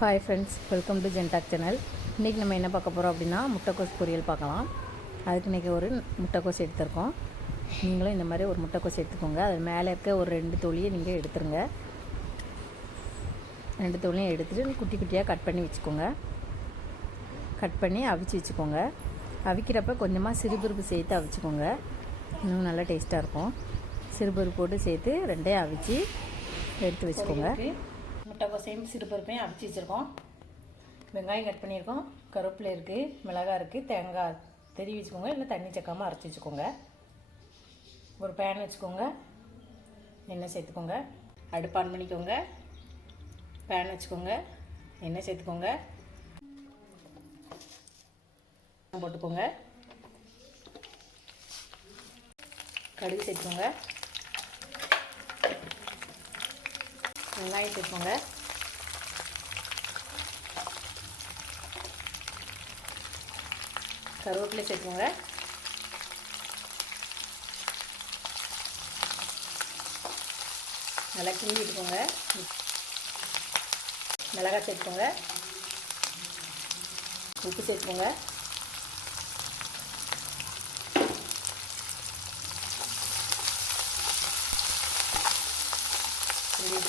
Hi friends welcome to ஜென்டாக் channel இன்றைக்கி நம்ம என்ன பார்க்க போகிறோம் அப்படின்னா முட்டைக்கோஸ் பொரியல் பார்க்கலாம். அதுக்கு இன்றைக்கி ஒரு முட்டைக்கோஸ் எடுத்திருக்கோம். நீங்களும் இந்த மாதிரி ஒரு முட்டைக்கோஸ் எடுத்துக்கோங்க. அது மேலே இருக்க ஒரு ரெண்டு தொலியை நீங்கள் எடுத்துருங்க. ரெண்டு தொலியும் எடுத்துகிட்டு குட்டி குட்டியாக கட் பண்ணி வச்சுக்கோங்க. கட் பண்ணி அவிச்சு வச்சுக்கோங்க. அவிக்கிறப்ப கொஞ்சமாக சிறுபருப்பு சேர்த்து அவிச்சுக்கோங்க. இன்னும் நல்லா டேஸ்ட்டாக இருக்கும். சிறுபருப்பு போட்டு சேர்த்து ரெண்டையும் அவிச்சு எடுத்து வச்சுக்கோங்க. முட்டைக்கோசையும் சிறுபருப்பையும் அவிச்சு வச்சுருக்கோம் வெங்காயம் கட் பண்ணியிருக்கோம். கருவேப்பிலை இருக்குது மிளகாய் இருக்குது தேங்காய் தெரிய வச்சுக்கோங்க. இல்லை தண்ணி சக்காமல் அரைச்சி வச்சுக்கோங்க. ஒரு பேன் வச்சுக்கோங்க. எண்ணெய் சேர்த்துக்கோங்க. அடுப்பு ஆன் பண்ணிக்கோங்க. பேன் வச்சுக்கோங்க. எண்ணெய் சேர்த்துக்கோங்க. போட்டுக்கோங்க. கடுகு சேர்த்துக்கோங்க. வெங்காயம் சேர்ப்போங்க கருவேப்பிலை சேர்த்துக்கோங்க. நல்லா கிண்டி விட்டுக்கோங்க மிளகாய் சேர்த்துக்கோங்க. உப்பு சேர்த்துக்கோங்க. கிண்டி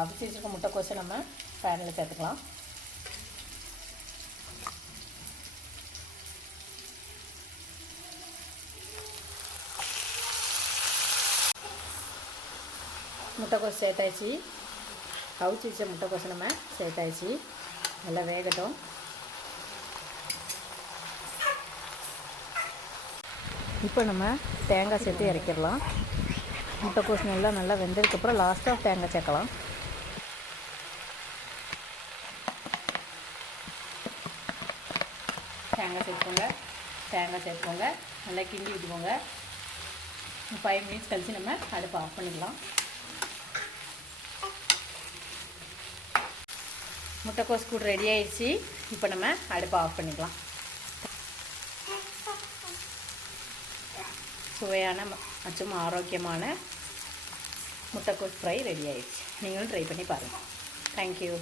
அவிச்சு வச்சுருக்க முட்டைக்கோசை நம்ம பேனில் சேர்த்துக்கலாம். முட்டைக்கோஸ் சேர்த்தாச்சு. அவிச்சு வச்ச முட்டைக்கோசை நம்ம சேர்த்தாச்சு. நல்லா வேகட்டும். இப்போ நம்ம தேங்காய் சேர்த்து இறக்கிடலாம். முட்டைக்கோஸ் நல்லா நல்லா வெந்ததுக்கப்புறம் லாஸ்ட்டாக தேங்காய் சேர்க்கலாம். தேங்காய் சேர்த்துக்கோங்க. தேங்காய் சேர்த்துக்கோங்க. நல்லா கிண்டி விட்டுக்கோங்க. ஃபைவ் மினிட்ஸ் கழித்து நம்ம அடுப்பு ஆஃப் பண்ணிக்கலாம். முட்டைக்கோஸ் கூட ரெடி ஆயிடுச்சு. இப்போ நம்ம அடுப்பை ஆஃப் பண்ணிக்கலாம். சுவையான அச்சும் ஆரோக்கியமான முட்டைக்கோஸ் ஃப்ரை ரெடி ஆயிடுச்சு. நீங்களும் ட்ரை பண்ணி பாருங்கள் தேங்க்யூ